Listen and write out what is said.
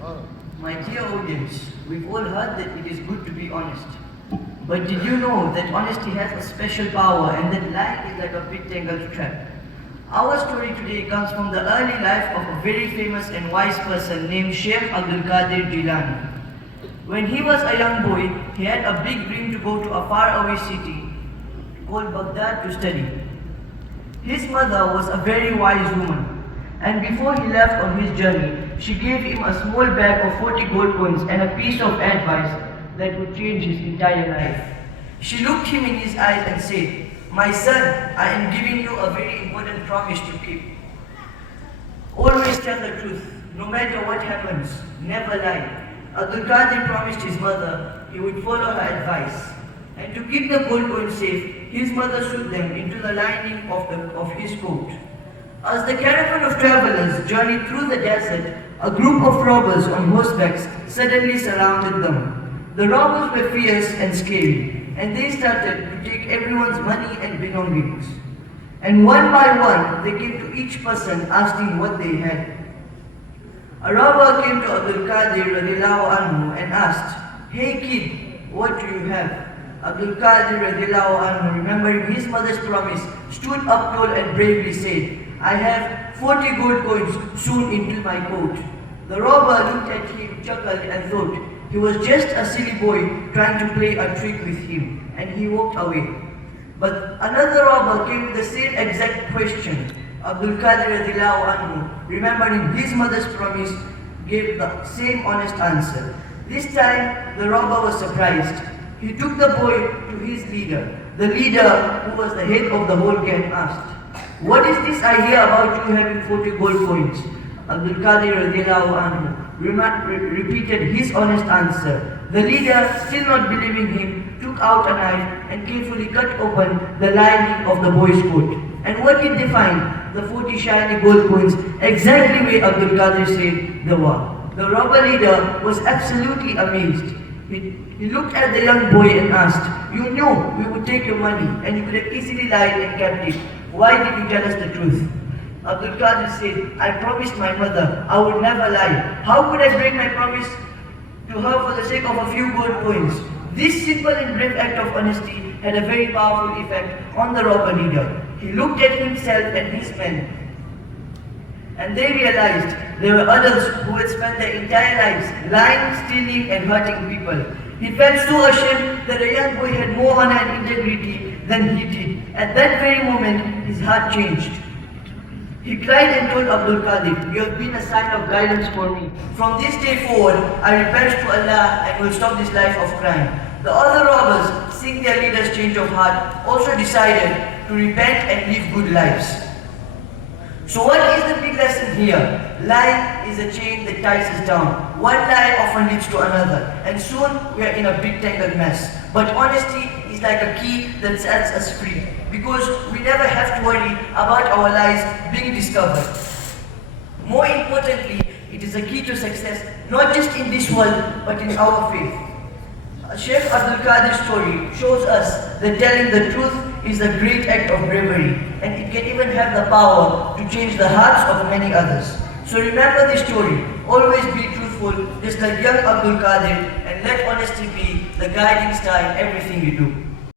My dear audience, we've all heard that it is good to be honest. But did you know that honesty has a special power and that lying is like a big tangled trap? Our story today comes from the early life of a very famous and wise person named Sheikh Abdul Qadir Jilani. When he was a young boy, he had a big dream to go to a faraway city called Baghdad to study. His mother was a very wise woman, and before he left on his journey, she gave him a small bag of 40 gold coins and a piece of advice that would change his entire life. She looked him in his eyes and said, "My son, I am giving you a very important promise to keep. Always tell the truth, no matter what happens, never lie." Abdul Qadir promised his mother he would follow her advice. And to keep the gold coins safe, his mother sewed them into the lining of his coat. As the caravan of travelers journeyed through the desert, a group of robbers on horsebacks suddenly surrounded them. The robbers were fierce and scary, and they started to take everyone's money and belongings. And one by one, they came to each person asking what they had. A robber came to Abdul Qadir radiallahu anhu and asked, "Hey kid, what do you have?" Abdul Qadir radiallahu anhu, remembering his mother's promise, stood up tall and bravely said, "I have 40 gold coins sewn into my coat." The robber looked at him, chuckled and thought he was just a silly boy trying to play a trick with him, and he walked away. But another robber came with the same exact question. Abdul Qadir radiallahu anhu, remembering his mother's promise, gave the same honest answer. This time, the robber was surprised. He took the boy to his leader. The leader, who was the head of the whole gang, asked, "What is this I hear about you having 40 gold coins?" Abdul Qadir radiallahu anhu repeated his honest answer. The leader, still not believing him, took out a knife and carefully cut open the lining of the boy's coat. And what did they find? The 40 shiny gold coins, exactly where Abdul Qadir said they were. The robber leader was absolutely amazed. He looked at the young boy and asked, "You knew we would take your money and you could have easily lied and kept it. Why did you tell us the truth?" Abdul Qadir said, "I promised my mother I would never lie. How could I break my promise to her for the sake of a few gold coins?" This simple and brave act of honesty had a very powerful effect on the robber leader. He looked at himself and his men, and they realized there were others who had spent their entire lives lying, stealing, and hurting people. He felt so ashamed that a young boy had more honor and integrity than he did. At that very moment, his heart changed. He cried and told Abdul Qadir, "You have been a sign of guidance for me. From this day forward, I repent to Allah and will stop this life of crime." The other robbers, seeing their leader's change of heart, also decided to repent and live good lives. So what is the big lesson here? Lying is a chain that ties us down. One lie often leads to another, and soon we are in a big tangled mess. But honesty is like a key that sets us free, because we never have to worry about our lies being discovered. More importantly, it is a key to success, not just in this world, but in our faith. Sheikh Abdul Qadir's story shows us that telling the truth is a great act of bravery, and it can even have the power to change the hearts of many others. So remember this story. Always be truthful, just like young Abdul Qadir, and let honesty be the guiding star in everything you do.